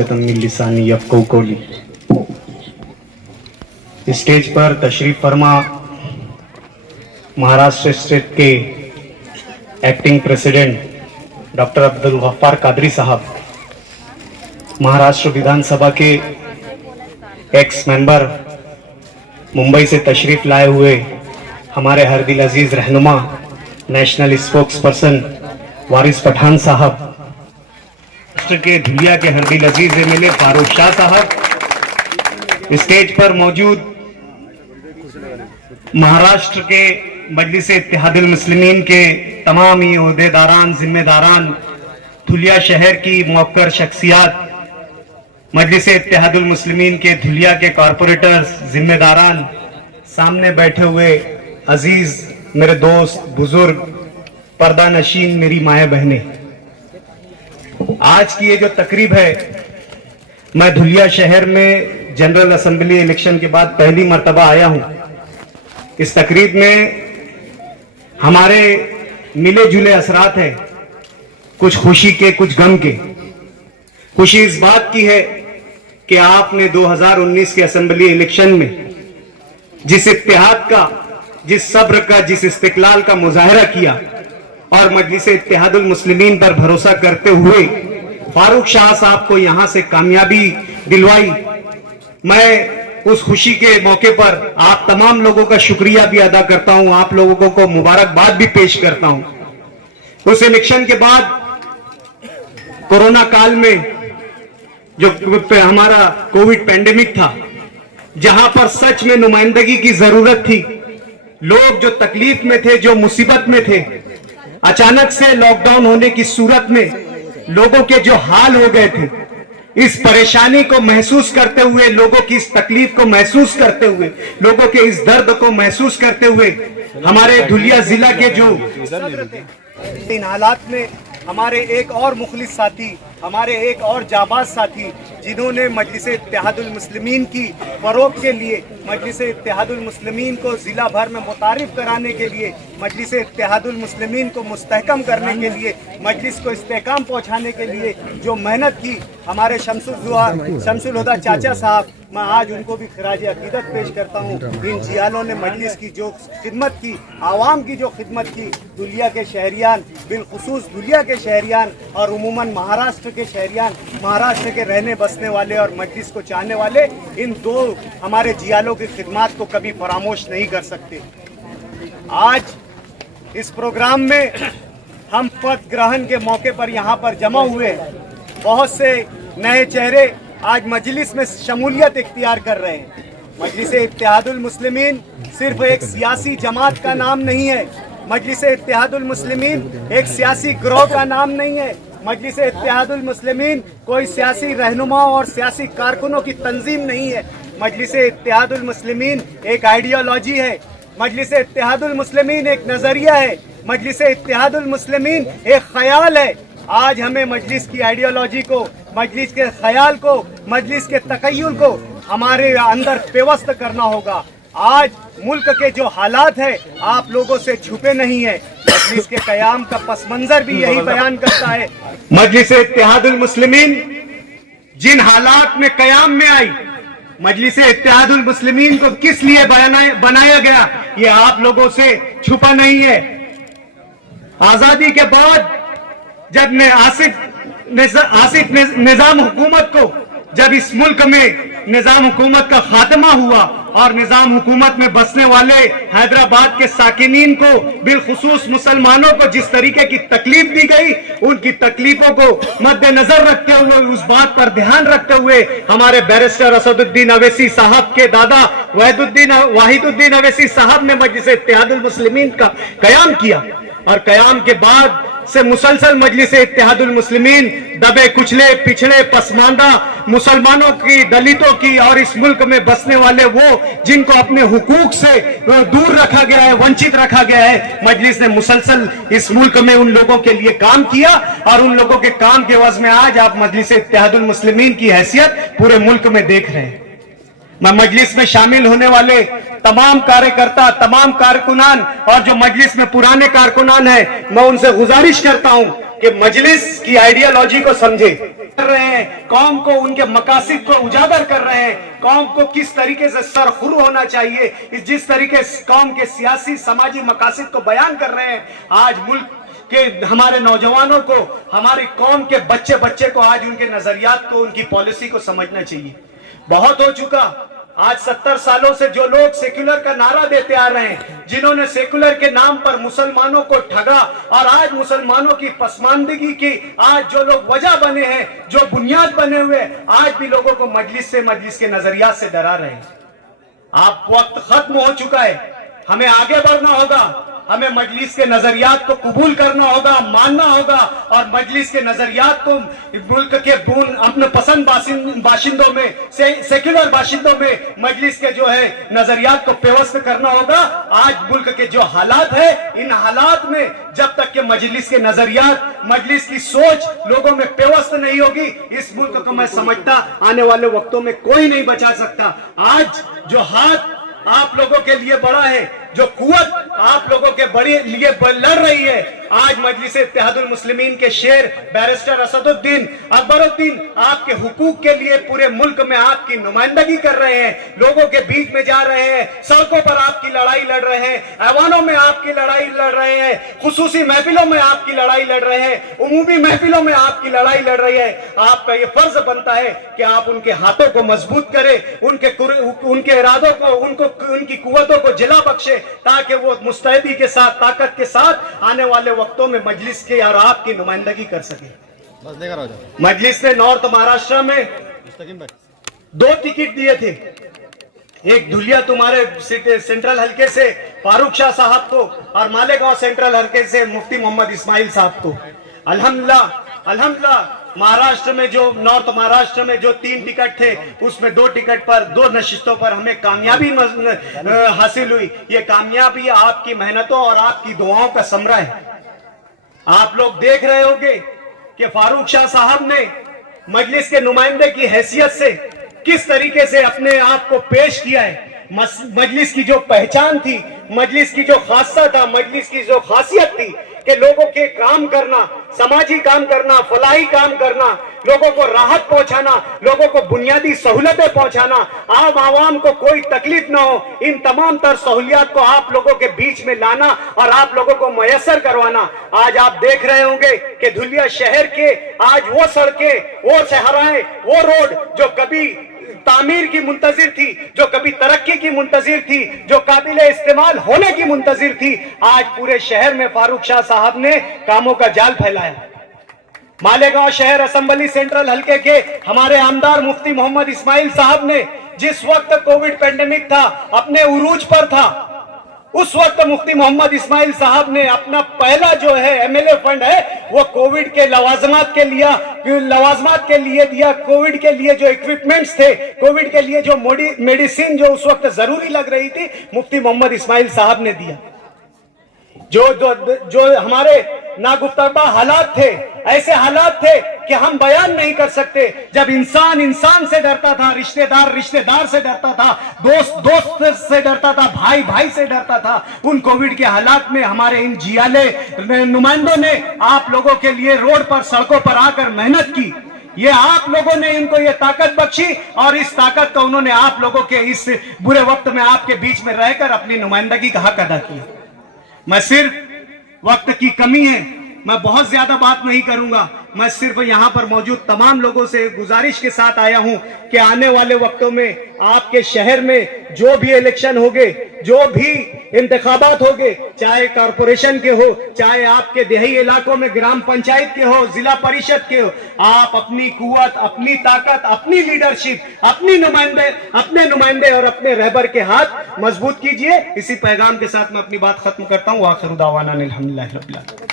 उक़दतम मिन लिसानी यफ़क़हू क़ौली। स्टेज पर तशरीफ फरमा महाराष्ट्र स्टेट के acting president doctor Abdul Gaffar Qadri sahab, Maharashtra विधानसभा के एक्स मेंबर मुंबई से तशरीफ लाए हुए हमारे हर दिल अजीज रहनुमा नेशनल स्पोक्स पर्सन वारिस पठान साहब, महाराष्ट्र के धुलिया के हर दिल अजीज एमएलए फारूक शाह साहब, स्टेज पर मौजूद महाराष्ट्र के मजलिस इत्तेहादुल मुस्लिमीन के तमाम ही ओहदेदारान, जिम्मेदारान, धुलिया शहर की मौकर शख्सियात, मजलिस इत्तेहादुल मुस्लिमीन के धुलिया के कॉरपोरेटर्स, जिम्मेदारान, सामने बैठे हुए अजीज मेरे दोस्त, बुजुर्ग, पर्दा नशीन, मेरी माए बहनें, आज की ये जो तकरीब है, मैं धुलिया शहर में जनरल असेंबली इलेक्शन के बाद पहली मर्तबा आया हूं। इस तकरीब में हमारे मिले जुले असरात हैं, कुछ खुशी के, कुछ गम के। खुशी इस बात की है कि आपने 2019 के असेंबली इलेक्शन में जिस इत्तेहाद का, जिस सब्र का, जिस इस्तिकलाल का मुजाहरा किया और मजलिस इत्तेहादुल मुस्लिमीन पर भरोसा करते हुए फारूक शाह साहब को यहां से कामयाबी दिलवाई, मैं उस खुशी के मौके पर आप तमाम लोगों का शुक्रिया भी अदा करता हूं, आप लोगों को मुबारकबाद भी पेश करता हूं। उस इलेक्शन के बाद कोरोना काल में जो हमारा कोविड पैंडेमिक था, जहां पर सच में नुमाइंदगी की जरूरत थी, लोग जो तकलीफ में थे, जो मुसीबत में थे, अचानक से लॉकडाउन होने की सूरत में लोगों के जो हाल हो गए थे, इस परेशानी को महसूस करते हुए, लोगों की इस तकलीफ को महसूस करते हुए, लोगों के इस दर्द को महसूस करते हुए, हमारे धुलिया जिला के जो इन हालात में हमारे एक और मुखलिस साथी, हमारे एक और जाबाज साथी, जिन्होंने मजलिस इत्तेहादुल मुस्लिमीन की फरोग के लिए, मजलिस इत्तेहादुल मुस्लिमीन को जिला भर में मुतारिफ कराने के लिए, मजलिस इत्तेहादुल मुस्लिमीन को मुस्तहकम करने के लिए, मजलिस को इस्तेहकाम पहुंचाने के लिए जो मेहनत की, हमारे शमसुल हुदा चाचा साहब, मैं आज उनको भी खिराज अकीदत पेश करता हूँ। इन जियालों ने मजलिस की जो खिदमत की, आवाम की जो खिदमत की, दुलिया के शहरियान, बिलखुसूस दुलिया के शहरियान और उमूमन महाराष्ट्र के शहरियान, महाराष्ट्र के रहने बसने वाले और मजलिस को चाहने वाले, इन दो हमारे जियालों की खिदमत को कभी फरामोश नहीं कर सकते। आज इस प्रोग्राम में हम पद ग्रहण के मौके पर यहाँ पर जमा हुए हैं। बहुत से नए चेहरे आज मजलिस में शमूलियत इख्तियार कर रहे हैं। मजलिस इत्तेहादुल मुस्लिमीन सिर्फ एक सियासी जमात का नाम नहीं है, मजलिस इत्तेहादुल मुस्लिमीन एक सियासी गिरोह का नाम नहीं है, मजलिस इत्तेहादुल मुस्लिमीन कोई सियासी रहनुमा और सियासी कारकुनों की तंजीम नहीं है। मजलिस इत्तेहादुल मुस्लिमीन एक आइडियोलॉजी है, मजलिस इत्तेहादुल मुस्लिमीन एक नजरिया है, मजलिस इत्तेहादुल मुस्लिमीन एक ख्याल है। आज हमें मजलिस की आइडियोलॉजी को, मजलिस के ख्याल को, मजलिस के तकय्युल को हमारे अंदर पेवस्त करना होगा। आज मुल्क के जो हालात है आप लोगों से छुपे नहीं है, मजलिस के कयाम का पस मंजर भी यही बयान करता है। मजलिस इत्तेहादुल मुस्लिमीन जिन हालात में कयाम में आई, मजलिस इत्तेहादुल मुस्लिमीन को किस लिए बनाया गया, ये आप लोगों से छुपा नहीं है। आजादी के बाद जब आसिफ निजाम हुकूमत को, जब इस मुल्क में निजाम हुकूमत का खात्मा हुआ और निजाम हुकूमत में बसने वाले हैदराबाद के साकिनीन को, बिलखुसूस मुसलमानों को जिस तरीके की तकलीफ दी गई, उनकी तकलीफों को मद्देनजर रखते हुए, उस बात पर ध्यान रखते हुए, हमारे बैरिस्टर असदुद्दीन अवैसी साहब के दादा वाहिदुद्दीन अवैसी साहब ने मजलिस इत्तेहादुल मुस्लिमीन का कयाम किया और कयाम के बाद से मुसलसल मजलिस इत्तेहादुल मुस्लिमीन दबे कुचले, पिछड़े, पसमानदा मुसलमानों की, दलितों की और इस मुल्क में बसने वाले वो जिनको अपने हुकूक से दूर रखा गया है, वंचित रखा गया है, मजलिस ने मुसलसल इस मुल्क में उन लोगों के लिए काम किया और उन लोगों के काम के एवज में आज आप मजलिस इत्तेहादुल मुस्लिमीन की हैसियत पूरे मुल्क में देख रहे हैं। मैं मजलिस में शामिल होने वाले तमाम कार्यकर्ता, तमाम कारकुनान और जो मजलिस में पुराने कारकुनान हैं, मैं उनसे गुजारिश करता हूं کہ مجلس کی آئیڈیالوجی کو سمجھے کر رہے ہیں, قوم کو ان کے مقاصد کو اجاگر کر رہے ہیں, قوم کو کس طریقے سے سرخرو ہونا چاہیے, جس طریقے سے قوم کے سیاسی سماجی مقاصد کو بیان کر رہے ہیں. آج ملک کہ ہمارے نوجوانوں کو, ہماری قوم کے بچے کو آج ان کے نظریات کو, ان کی پالیسی کو سمجھنا چاہیے. بہت ہو چکا. آج 70 سالوں سے جو لوگ سیکولر کا نعرہ دیتے آ رہے ہیں, جنہوں نے سیکولر کے نام پر مسلمانوں کو ٹھگا اور آج مسلمانوں کی پسماندگی کی آج جو لوگ وجہ بنے ہیں, جو بنیاد بنے ہوئے, آج بھی لوگوں کو مجلس کے نظریات سے ڈرا رہے ہیں. آپ وقت ختم ہو چکا ہے. ہمیں آگے بڑھنا ہوگا. ہمیں مجلس کے نظریات کو قبول کرنا ہوگا, ماننا ہوگا, اور مجلس کے نظریات کو ملک کے اپنے پسند باشندوں میں, سیکولر باشندوں میں مجلس کے جو ہے نظریات کو پیوست کرنا ہوگا. آج ملک کے جو حالات ہیں, ان حالات میں جب تک کہ مجلس کے نظریات, مجلس کی سوچ لوگوں میں پیوست نہیں ہوگی, اس ملک کو میں سمجھتا آنے والے وقتوں میں کوئی نہیں بچا سکتا. آج جو ہاتھ آپ لوگوں کے لیے بڑا ہے, جو قوت آپ لوگوں کے لیے لڑ رہی ہے, آج مجلس اتحاد المسلمین کے شیر بیرسٹر اسد الدین اکبر الدین آپ کے حقوق کے لیے پورے ملک میں آپ کی نمائندگی کر رہے ہیں, لوگوں کے بیچ میں جا رہے ہیں, سڑکوں پر آپ کی لڑائی لڑ رہے ہیں, ایوانوں میں آپ کی لڑائی لڑ رہے ہیں, خصوصی محفلوں میں آپ کی لڑائی لڑ رہے ہیں, عمومی محفلوں میں آپ کی لڑائی لڑ رہی ہے. آپ کا یہ فرض بنتا ہے کہ آپ ان کے ہاتھوں کو مضبوط کریں, ان کے ارادوں کو, ان کی قوتوں کو جلا بخشے, تاکہ وہ مستعدی کے ساتھ, طاقت کے ساتھ آنے والے وقتوں میں مجلس کے اور آپ کی نمائندگی کر سکے. مجلس نے نارتھ مہاراشٹر میں 2 ٹکٹ دیے تھے. ایک دھلیا تمہارے سینٹرل حلقے سے فاروق شاہ صاحب کو, اور مالیگاؤں سینٹرل حلقے سے مفتی محمد اسماعیل صاحب کو. الحمدللہ مہاراشٹر میں جو نارتھ مہاراشٹر میں جو 3 ٹکٹ تھے, اس میں 2 ٹکٹ پر 2 نشستوں پر ہمیں کامیابی حاصل ہوئی. یہ کامیابی آپ کی محنتوں اور آپ کی دعاؤں کا ثمرہ ہے. آپ لوگ دیکھ رہے ہوگے کہ فاروق شاہ صاحب نے مجلس کے نمائندے کی حیثیت سے کس طریقے سے اپنے آپ کو پیش کیا ہے. مجلس کی جو پہچان تھی, مجلس کی جو خاصہ تھا, مجلس کی جو خاصیت تھی کہ لوگوں کے کام کرنا, سماجی کام کرنا, فلاحی کام کرنا, لوگوں کو راحت پہنچانا, لوگوں کو بنیادی سہولتیں پہنچانا, عام عوام کو کوئی تکلیف نہ ہو, ان تمام تر سہولیات کو آپ لوگوں کے بیچ میں لانا اور آپ لوگوں کو میسر کروانا. آج آپ دیکھ رہے ہوں گے کہ دھلیا شہر کے آج وہ سڑکیں, وہ صحرائیں, وہ روڈ جو کبھی تعمیر کی منتظر تھی, جو کبھی ترقی کی منتظر تھی, جو قابل استعمال ہونے کی منتظر تھی, آج پورے شہر میں فاروق شاہ صاحب نے کاموں کا جال پھیلایا. مالیگاؤں شہر اسمبلی سینٹرل حلقے کے ہمارے آمدار مفتی محمد اسماعیل صاحب نے جس وقت کووڈ پینڈیمک تھا, اپنے عروج پر تھا, اس وقت مفتی محمد اسماعیل صاحب نے اپنا پہلا جو ہے MLA فنڈ ہے وہ کووڈ کے لوازمات کے لیے دیا. کووڈ کے لیے جو ایکوپمنٹس تھے, کووڈ کے لیے جو میڈیسن جو اس وقت ضروری لگ رہی تھی, مفتی محمد اسماعیل صاحب نے دیا. جو ہمارے ناگفتربہ حالات تھے, ایسے حالات تھے کہ ہم بیان نہیں کر سکتے. جب انسان سے ڈرتا تھا, رشتہ دار سے ڈرتا تھا, دوست سے ڈرتا تھا, بھائی سے ڈرتا تھا, ان کووڈ کے حالات میں ہمارے ان جیالے نمائندوں نے آپ لوگوں کے لیے روڈ پر, سڑکوں پر آ کر محنت کی. یہ آپ لوگوں نے ان کو یہ طاقت بخشی, اور اس طاقت کو انہوں نے آپ لوگوں کے اس برے وقت میں آپ کے بیچ میں رہ کر اپنی نمائندگی کا حق ادا کیا. میں صرف وقت کی کمی ہے, میں بہت زیادہ بات نہیں کروں گا. میں صرف یہاں پر موجود تمام لوگوں سے گزارش کے ساتھ آیا ہوں کہ آنے والے وقتوں میں آپ کے شہر میں جو بھی الیکشن ہوگے, جو بھی انتخابات ہوگے, چاہے کارپوریشن کے ہو, چاہے آپ کے دیہی علاقوں میں گرام پنچایت کے ہو, ضلع پریشد کے ہو, آپ اپنی قوت, اپنی طاقت, اپنی لیڈرشپ, اپنے نمائندے اور اپنے رہبر کے ہاتھ مضبوط کیجئے. اسی پیغام کے ساتھ میں اپنی بات ختم کرتا ہوں. وآخر دعوانا الحمدللہ رب العالمین.